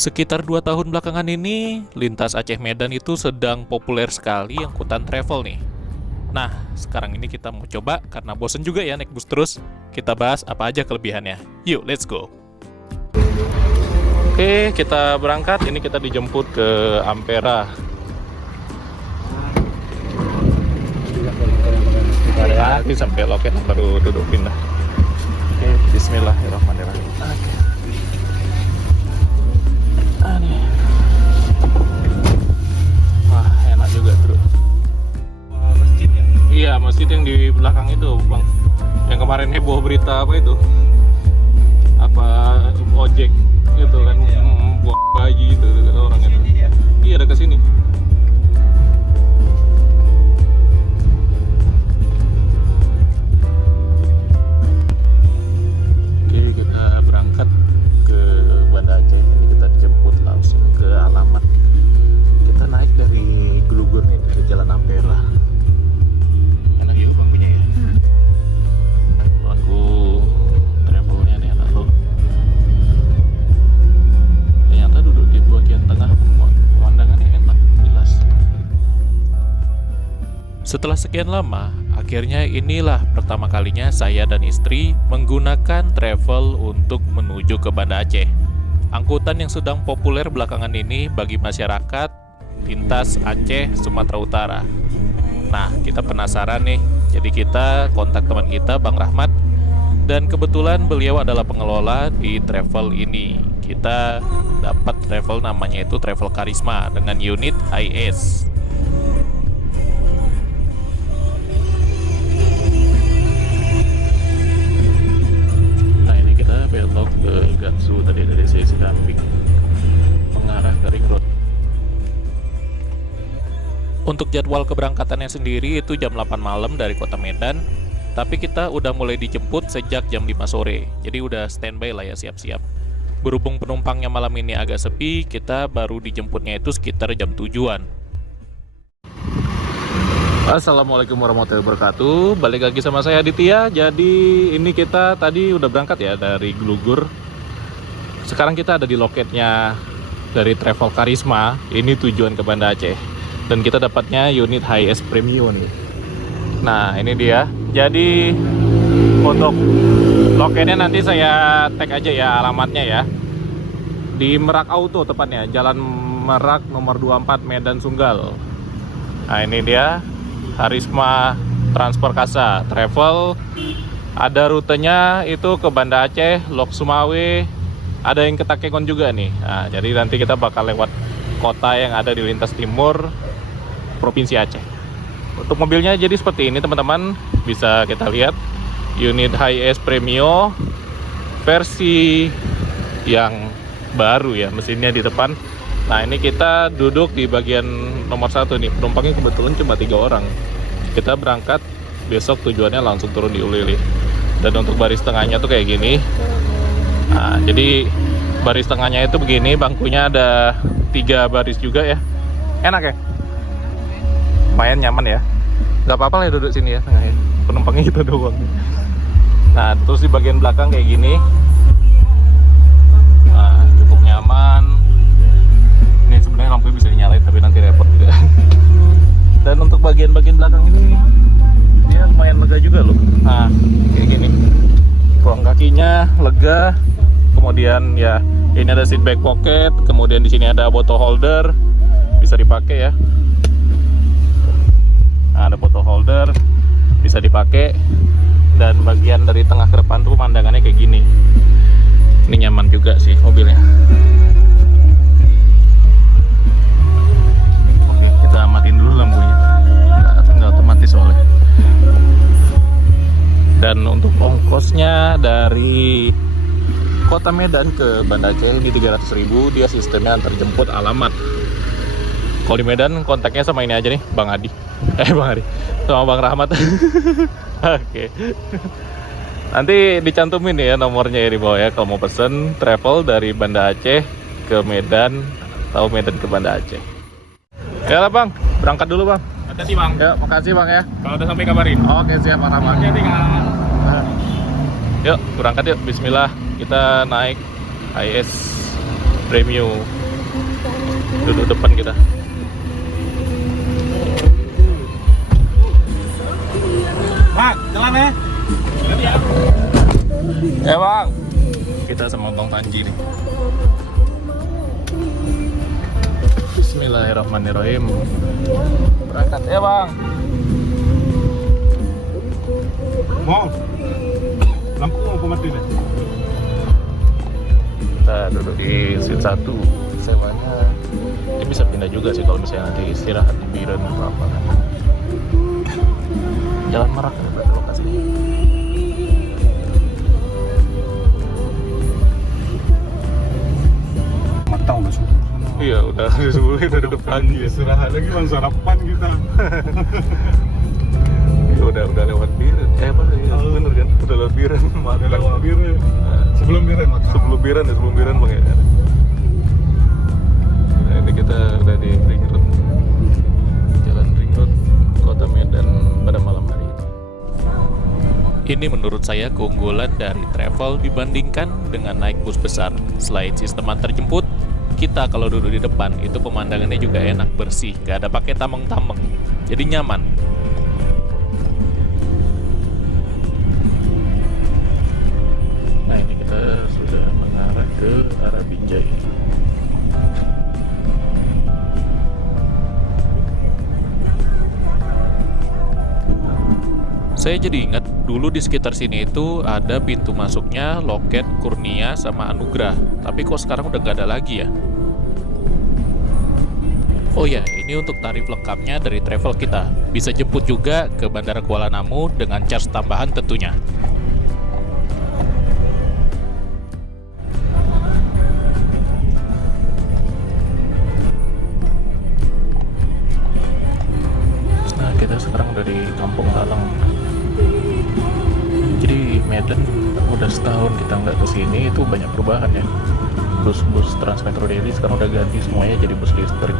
Sekitar 2 tahun belakangan ini, lintas Aceh Medan itu sedang populer sekali angkutan travel nih. Nah, sekarang ini kita mau coba, karena bosen juga ya naik bus terus, kita bahas apa aja kelebihannya. Yuk, let's go! Oke, kita berangkat. Ini kita dijemput ke Ampera. Nanti sampai loket baru duduk pindah. Oke, bismillahirrahmanirrahim. Oke. Wah, enak juga tuh. Masjid ya? Iya, masjid yang di belakang itu, Bang. Yang kemarin heboh berita apa itu? Apa ojek gitu kan, buat bayi itu orang itu. Iya, ada ke sini. Oke, kita berangkat ke Banda Aceh. Ini kita dijemput langsung ke alamat. Kita naik dari Glugur nih, dari Jalan Ampera. Enak juga bangkunya ya. Bangku travelnya nih enak loh. Ternyata duduk di bagian tengah pemandangannya enak, jelas. Setelah sekian lama, akhirnya inilah pertama kalinya saya dan istri menggunakan travel untuk menuju ke Banda Aceh. Angkutan yang sedang populer belakangan ini bagi masyarakat lintas Aceh, Sumatera Utara. Nah, kita penasaran nih, jadi kita kontak teman kita, Bang Rahmat, dan kebetulan beliau adalah pengelola di travel ini. Kita dapat travel namanya itu Travel Karisma dengan unit HIS. Nah, ini kita belok ke Gansu tadi dari sisi Kambing, mengarah ke Ring Road. Untuk jadwal keberangkatannya sendiri itu jam 8 malam dari kota Medan, tapi kita udah mulai dijemput sejak jam 5 sore, jadi udah standby lah ya, siap-siap. Berhubung penumpangnya malam ini agak sepi, kita baru dijemputnya itu sekitar jam 7-an. Assalamualaikum warahmatullahi wabarakatuh. Balik lagi sama saya Aditya. Jadi ini kita tadi udah berangkat ya dari Glugur. Sekarang kita ada di loketnya dari Travel Karisma. Ini tujuan ke Banda Aceh. Dan kita dapatnya unit HIS Premium nih. Nah, ini dia. Jadi untuk loketnya nanti saya tag aja ya alamatnya ya. Di Merak Auto tepatnya, Jalan Merak nomor 24 Medan Sunggal. Nah, ini dia Karisma Transporkasa Travel. Ada rutenya itu ke Banda Aceh, Lok Sumawe, ada yang ke Takengon juga nih. Nah, jadi nanti kita bakal lewat kota yang ada di lintas timur Provinsi Aceh. Untuk mobilnya jadi seperti ini teman-teman, bisa kita lihat unit HIS Premium versi yang baru ya, mesinnya di depan. Nah, ini kita duduk di bagian nomor 1 nih, penumpangnya kebetulan cuma 3 orang. Kita berangkat besok tujuannya langsung turun di Ulili. Dan untuk baris tengahnya tuh kayak gini. Nah, jadi baris tengahnya itu begini, bangkunya ada 3 baris juga ya. Enak ya? Lumayan nyaman ya. Gak apa-apa lah ya duduk sini ya tengahnya. Penumpangnya kita doang. Nah, terus di bagian belakang kayak gini. Nah, cukup nyaman. Ini sebenarnya lampunya bisa dinyalain tapi nanti repot juga. Dan untuk bagian-bagian belakang ini dia lumayan lega juga loh. Nah, kayak gini. Ruang kakinya lega. Kemudian ya ini ada seat back pocket. Kemudian di sini ada bottle holder, bisa dipakai ya. Nah, ada bottle holder, bisa dipakai. Dan bagian dari tengah ke depan tuh pemandangannya kayak gini. Ini nyaman juga sih mobilnya. Oke, kita matiin dulu lampunya. Nggak otomatis soalnya. Dan untuk ongkosnya dari Kota Medan ke Banda Aceh ini 300.000, dia sistemnya antar jemput alamat. Kalau di Medan kontaknya sama ini aja nih, Bang Adi. Bang Adi. Sama Bang Rahmat. Oke. Nanti dicantumin ya nomornya ya di bawah ya kalau mau pesen travel dari Banda Aceh ke Medan atau Medan ke Banda Aceh. Ya lah Bang, berangkat dulu Bang. Makasih Bang. Ya, makasih Bang ya. Kalau udah sampai kabarin. Oke, siap Bang Rahmat. Yuk, berangkat yuk. Bismillah. Kita naik HIS Premium. Duduk depan kita. Pak, jalan ya. Ya bang. Kita sama Bang Panji nih. Bismillahirrahmanirrahim. Berangkat ya bang. Mau. Lampu mau mati deh. Kita duduk di seat 1. Sewanya ini bisa pindah juga sih kalau misalnya nanti istirahat di Biren atau apa kan. Jalan Merak kan berarti lokasinya. Mata udah subuh. Iya udah subuh itu udah pagi. Istirahat lagi bang, sarapan kita. Ya, udah lewat Biren. Apa ya? Bener kan? Udah lewat Biren. Udah lewat Biren. Sebelum Biren maka. Sebelum Biren bang ya. Nah, ini kita udah di Ring Road, Jalan Ring Road, Kota Medan pada malam hari ini. Ini menurut saya keunggulan dari travel dibandingkan dengan naik bus besar. Selain sistem antar jemput, kita kalau duduk di depan itu pemandangannya juga enak, bersih, gak ada pakai tameng-tameng, jadi nyaman. Nah ini kita sudah mengarah ke arah Binjai. Saya jadi ingat dulu di sekitar sini itu ada pintu masuknya Loket, Kurnia, sama Anugrah. Tapi kok sekarang udah gak ada lagi ya? Oh ya, ini untuk tarif lengkapnya dari travel kita. Bisa jemput juga ke Bandara Kuala Namu dengan charge tambahan tentunya. Nah, kita sekarang udah di Kampung Talang. Jadi Medan udah setahun kita nggak kesini, itu banyak perubahan ya. Bus-bus Transmetro Daily sekarang udah ganti semuanya jadi bus listrik.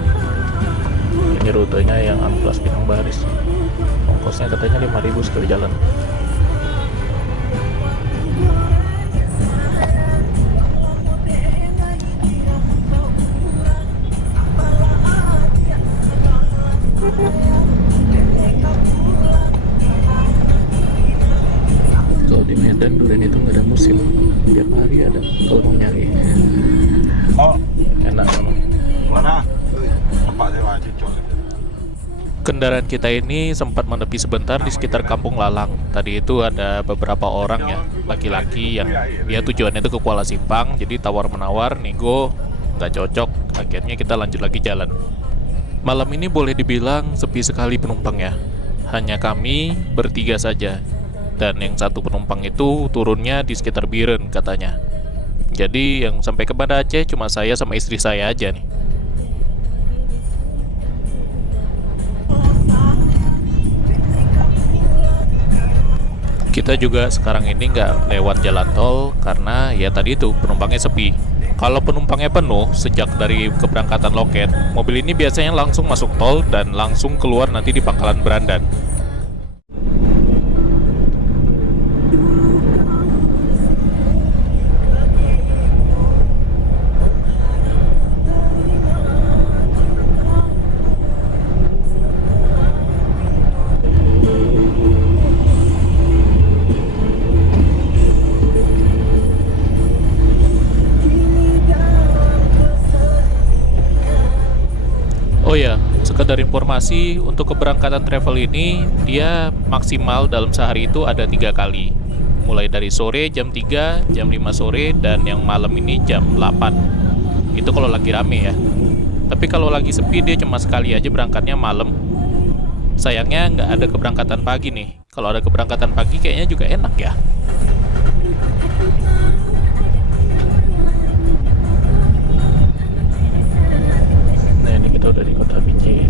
Ini rutenya yang Amplas Pinang Baris. Ongkosnya katanya 5.000 sekali jalan. Kalau di Medan durian itu nggak ada musim, tiap hari ada kalau mau nyari. Oh, Enak memang. mana? Tempat sewa cocok. Kendaraan kita ini sempat menepi sebentar di sekitar Kampung Lalang. Tadi itu ada beberapa orang ya, laki-laki yang dia tujuannya itu ke Kuala Simpang, jadi tawar-menawar, nego, nggak cocok. Akhirnya kita lanjut lagi jalan. Malam ini boleh dibilang sepi sekali penumpang ya. Hanya kami bertiga saja. Dan yang satu penumpang itu turunnya di sekitar Biren katanya. Jadi yang sampai ke Banda Aceh cuma saya sama istri saya aja nih. Kita juga sekarang ini nggak lewat jalan tol karena ya tadi itu penumpangnya sepi. Kalau penumpangnya penuh sejak dari keberangkatan loket, mobil ini biasanya langsung masuk tol dan langsung keluar nanti di Pangkalan Berandan. Oh ya, sekedar informasi, untuk keberangkatan travel ini, dia maksimal dalam sehari itu ada 3 kali. Mulai dari sore jam 3, jam 5 sore, dan yang malam ini jam 8. Itu kalau lagi rame ya. Tapi kalau lagi sepi, dia cuma sekali aja berangkatnya malam. Sayangnya nggak ada keberangkatan pagi nih. Kalau ada keberangkatan pagi kayaknya juga enak ya. Kita udah di Kota Binjai.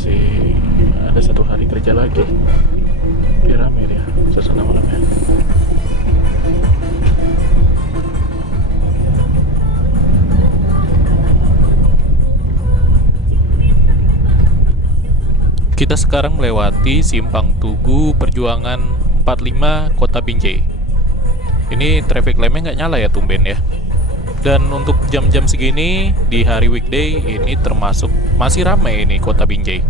masih ada 1 hari kerja lagi. Tapi rame dia suasana malamnya. Kita sekarang melewati Simpang Tugu Perjuangan 45 Kota Binjai. Ini traffic lamp-nya nggak nyala ya, tumben ya. Dan untuk jam-jam segini di hari weekday ini termasuk masih ramai ini Kota Binjai.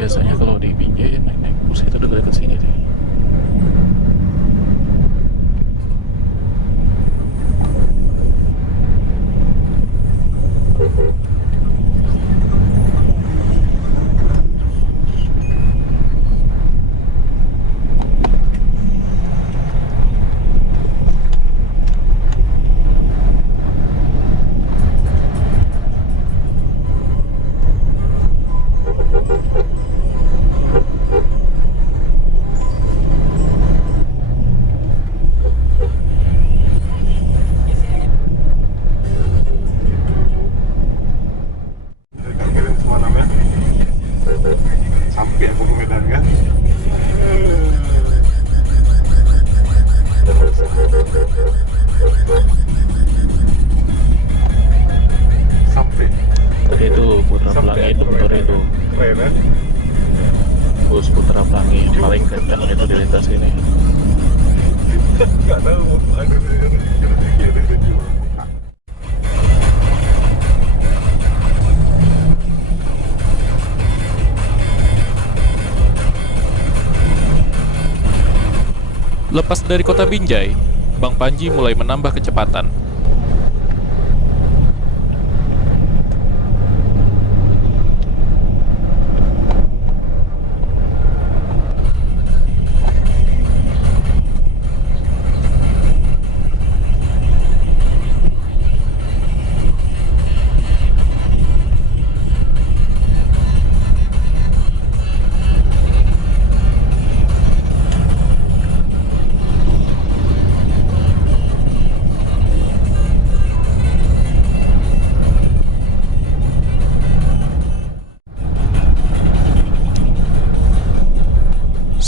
Biasanya kalau di Binjai naik-naik bus itu dekat sini deh. Kirim semalam ya. Sampai aku ke Medan kan. Sampai. Tadi itu Putra Pelangi itu motor itu. Keren ya. Bus Putra Pelangi yang paling kencang itu di lintas ini. Gak tahu ada kiri juga. Lepas dari Kota Binjai, Bang Panji mulai menambah kecepatan.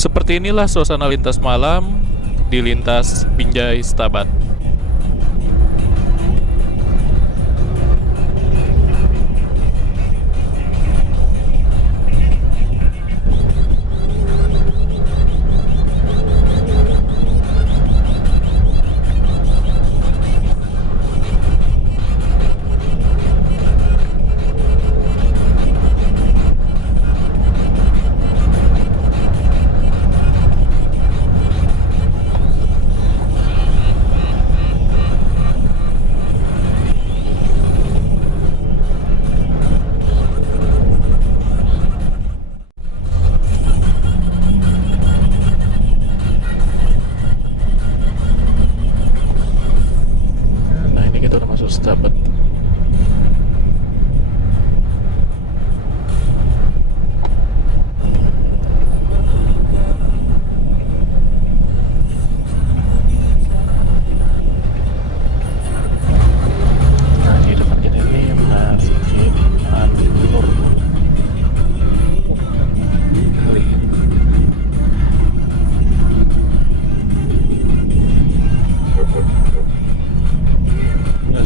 Seperti inilah suasana lintas malam di lintas Binjai Setabat. Setabat. Nah, di depan kita ini Masjid An-Nur.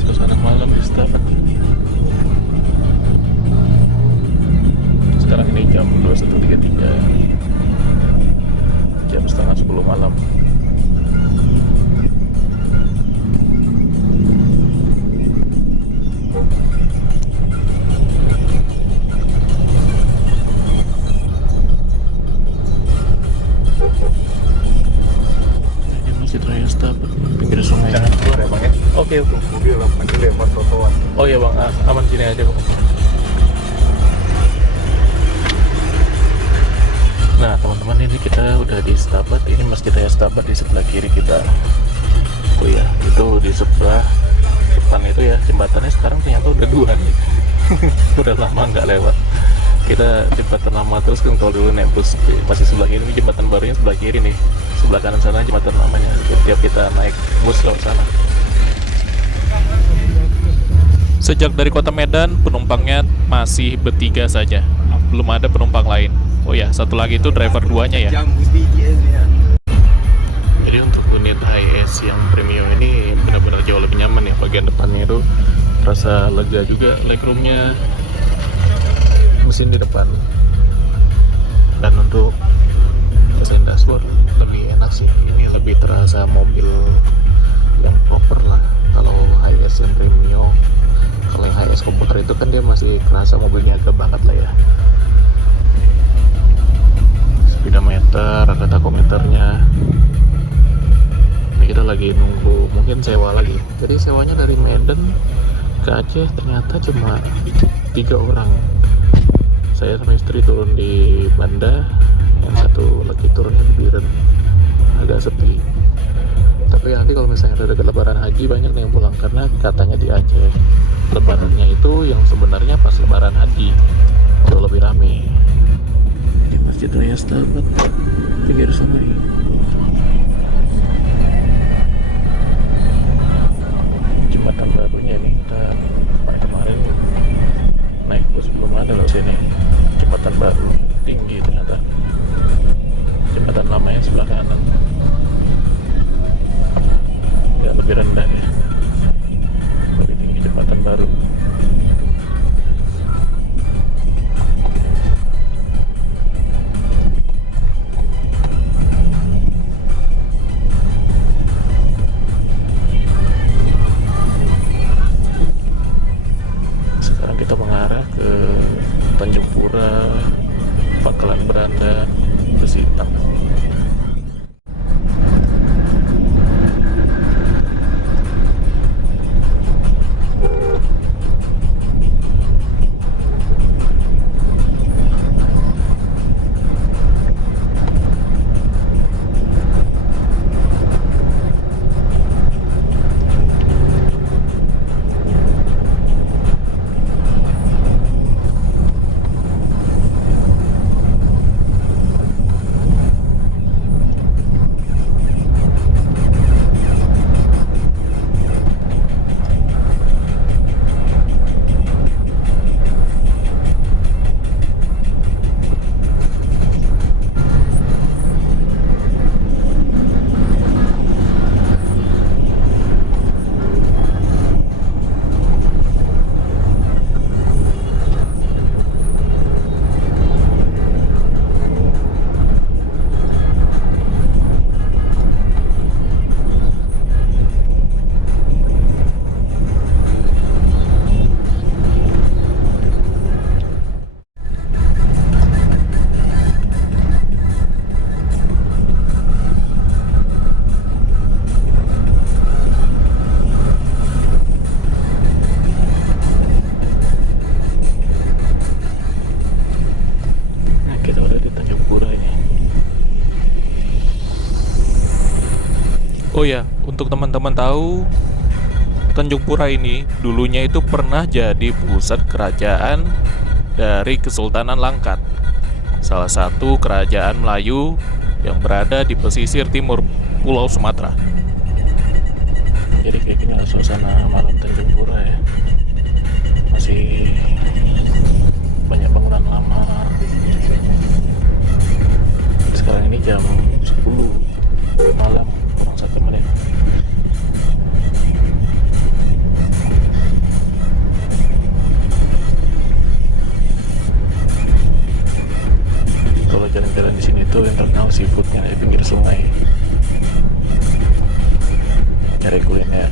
Suasana malam di Setabat. Sekarang ini jam 21.33, jam setengah 10 malam. Ini Masjid Raya Setabat, pinggir sungai. Jangan keluar ya bang ya. Oke. Mobil nanti lewat trotoar. Oh iya bang, aman sini aja bang. Nah teman-teman, ini kita udah di Setabat. Ini Masjid Raya Setabat di sebelah kiri kita. Oh iya, itu di sebelah depan itu ya jembatannya sekarang ternyata udah 2 nih. Udah lama nggak lewat. Kita jembatan lama terus kan, kalau dulu naik bus masih sebelah kiri, jembatan barunya sebelah kiri nih, sebelah kanan sana jembatan lamanya. Tiap kita naik bus lewat sana. Sejak dari kota Medan, penumpangnya masih bertiga saja, belum ada penumpang lain. Oh ya, satu lagi itu driver duanya ya. Jadi untuk unit HIS yang premium ini benar-benar jauh lebih nyaman ya. Bagian depannya itu terasa lega juga, legroomnya, mesin di depan. Dan untuk desain dashboard lebih enak sih. Ini lebih terasa mobil yang proper lah. Kalau HIS yang premium, kalau yang HIS komputer itu kan dia masih kerasa mobilnya agak banget lah ya. Speedometer, ada takometernya. Ini kita lagi nunggu mungkin sewa lagi. Jadi sewanya dari Medan ke Aceh ternyata cuma 3 orang. Saya sama istri turun di Banda, yang satu lagi turun di Biren, agak sepi. Tapi nanti kalau misalnya ada dekat lebaran haji, banyak nih yang pulang, karena katanya di Aceh lebarannya itu yang sebenarnya pas lebaran haji jauh lebih rame. Di Masjid Raya Stabat pinggir sana ini. Jembatan barunya nih, kita kemarin naik bus belum ada loh sini. Jembatan baru tinggi ternyata. Jembatan lamanya sebelah kanan, nggak lebih rendah ya, lebih tinggi jembatan baru. Sekarang kita mengarah ke Tanjung Pura, Pangkalan Beranda, Besitang. Oh ya, untuk teman-teman tahu, Tanjung Pura ini dulunya itu pernah jadi pusat kerajaan dari Kesultanan Langkat, salah satu kerajaan Melayu yang berada di pesisir timur Pulau Sumatera. Jadi kayak gini lah suasana malam Tanjung Pura ya. Masih banyak bangunan lama. Sekarang ini jam 10 malam, kurang 1 menit. Kalau jalan-jalan di sini tuh yang terkenal seafoodnya di pinggir sungai. Cari kuliner.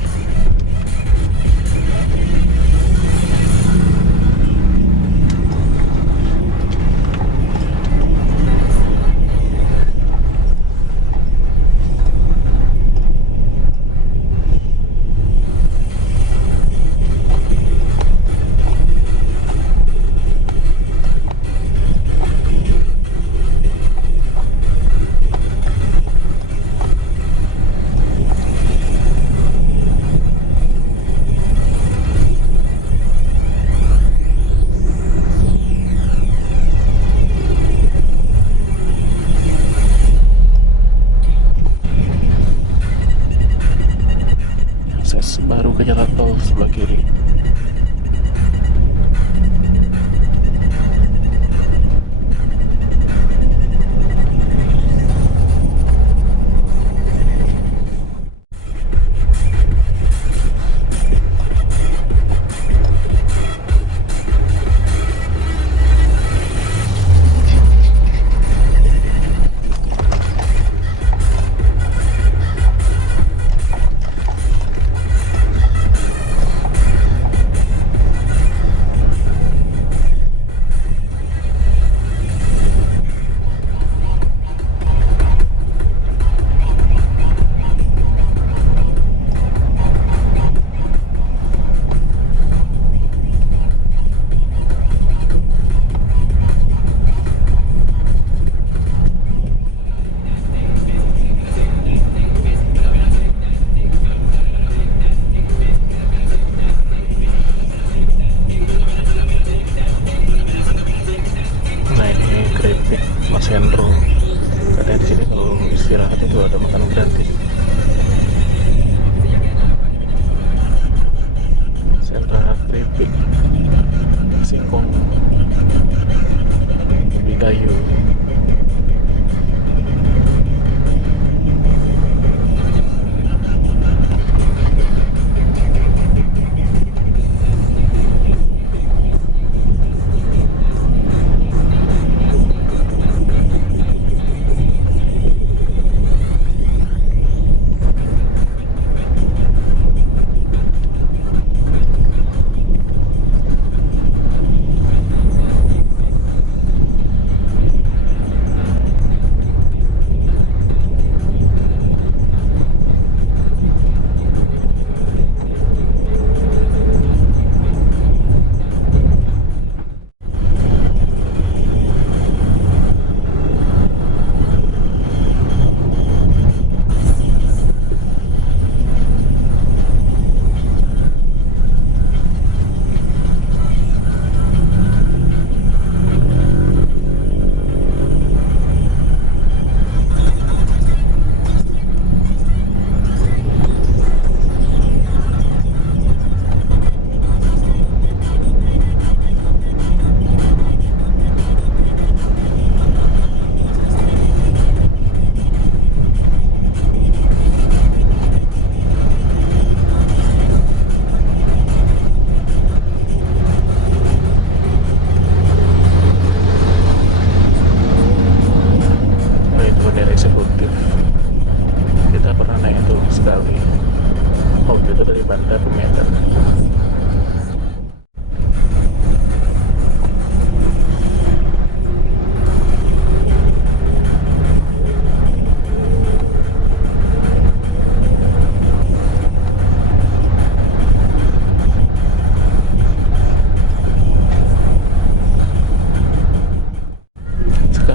kayu.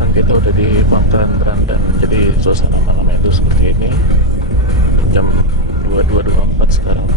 Kita udah di Pangkalan Berandan, jadi suasana malamnya itu seperti ini. Jam 22.24 sekarang.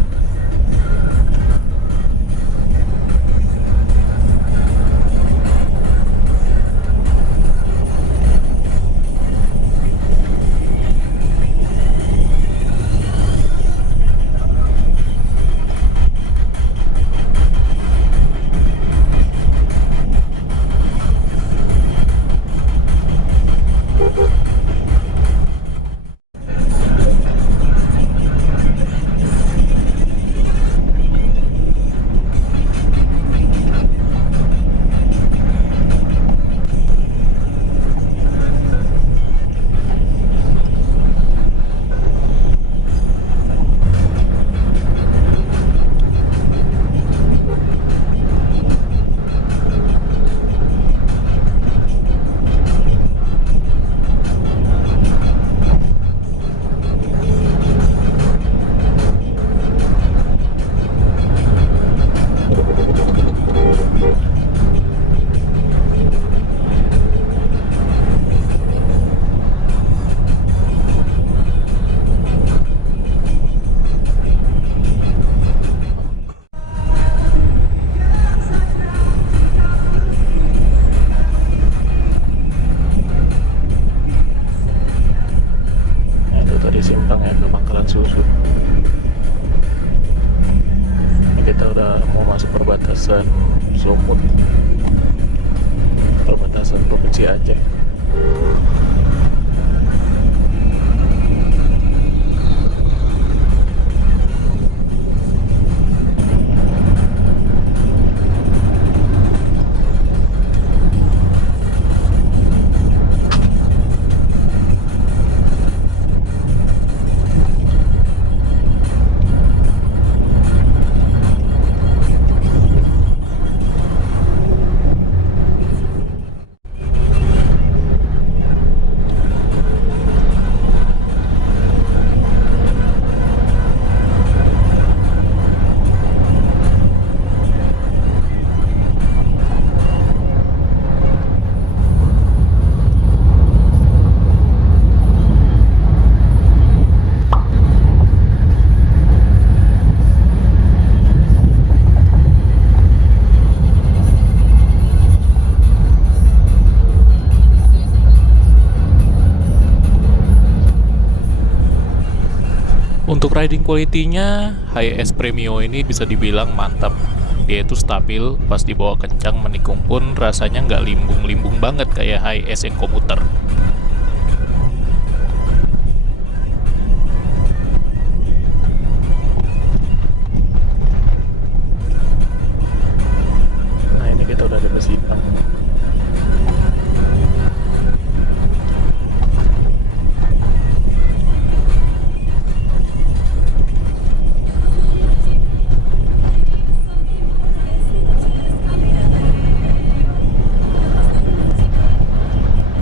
Simpang ya ke Pangkalan Susu. Kita udah mau masuk perbatasan Sumut, perbatasan Provinsi Aceh. Untuk riding quality-nya, HS Premio ini bisa dibilang mantap. Dia itu stabil, pas dibawa kencang menikung pun rasanya nggak limbung-limbung banget kayak high-end komuter. Nah ini kita udah ada di simpang.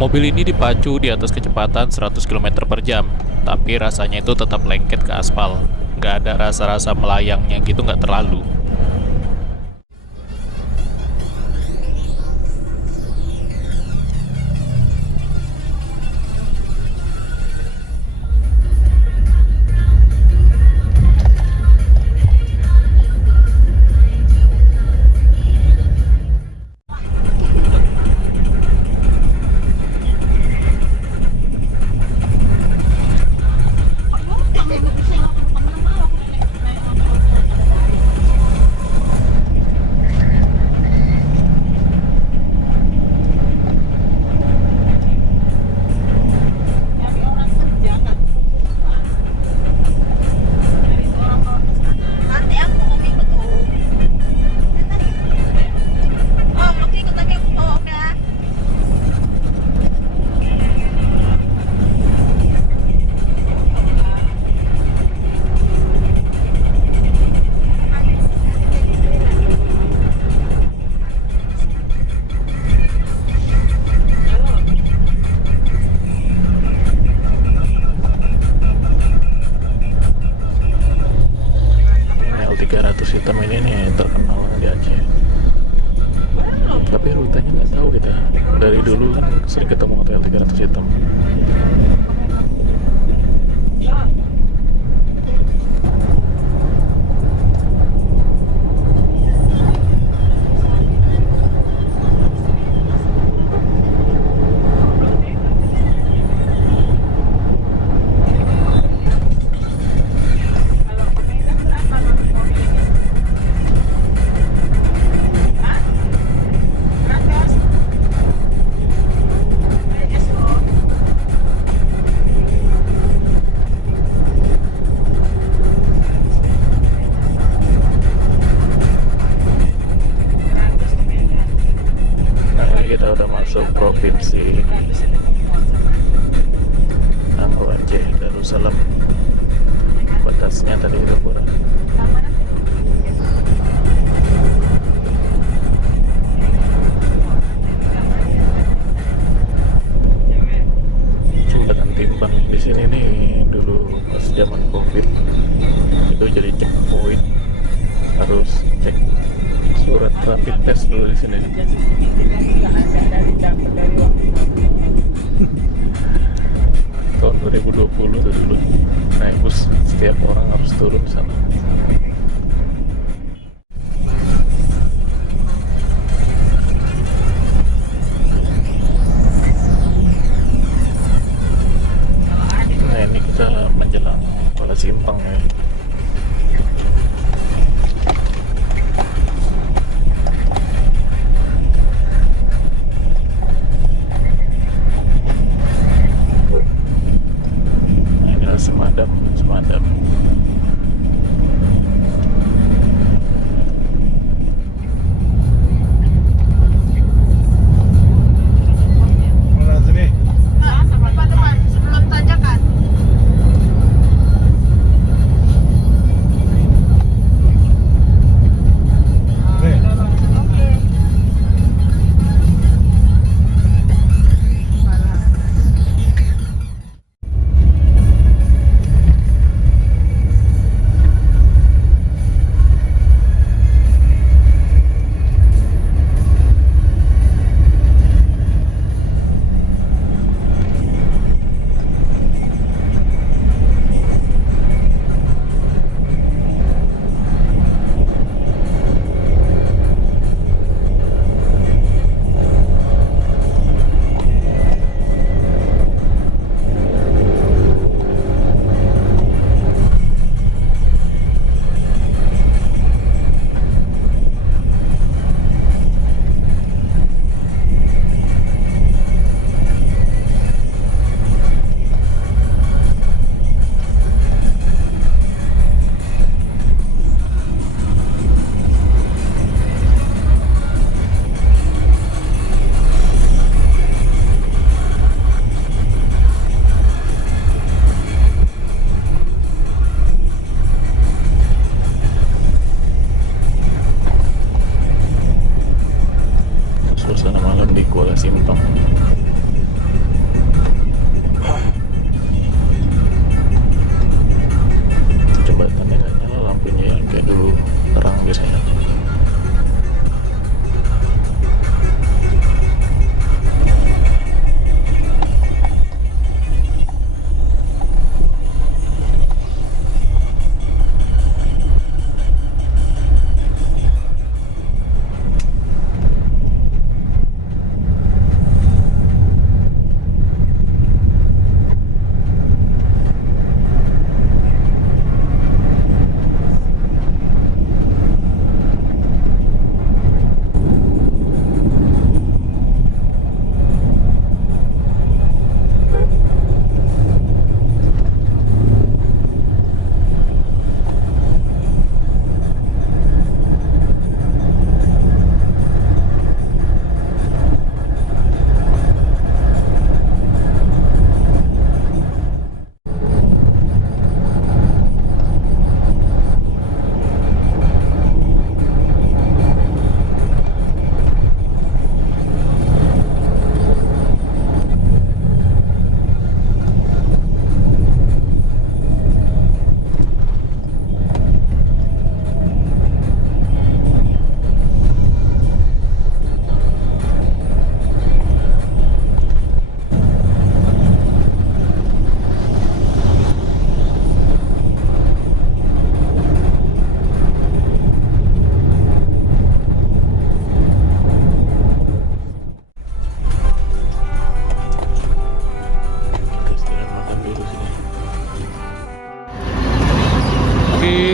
Mobil ini dipacu di atas kecepatan 100 km per jam, tapi rasanya itu tetap lengket ke aspal. Nggak ada rasa-rasa melayangnya gitu, nggak terlalu. Hitam ini nih terkenal di Aceh, tapi rutenya nggak tahu kita. Dari dulu kan sering ketemu hotel 300 hitam. Kita udah masuk provinsi Aceh Darussalam, batasnya tadi udah kurang. Jembatan Timbang di sini nih dulu pas zaman COVID itu jadi checkpoint, harus cek surat rapid test dulu di sini. Tahun 2020 tuh dulu naik bus, setiap orang harus turun di sana. Nah ini kita menjelang Kuala Simpang ya. Semadam. Mana sini? Depan sebelum tanjakan.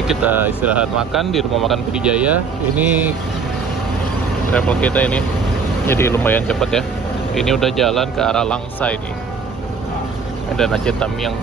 kita istirahat makan di rumah makan Pidijaya. Ini travel kita ini, jadi lumayan cepat ya. Ini udah jalan ke arah Langsa ini. Ada Aceh Tamiang.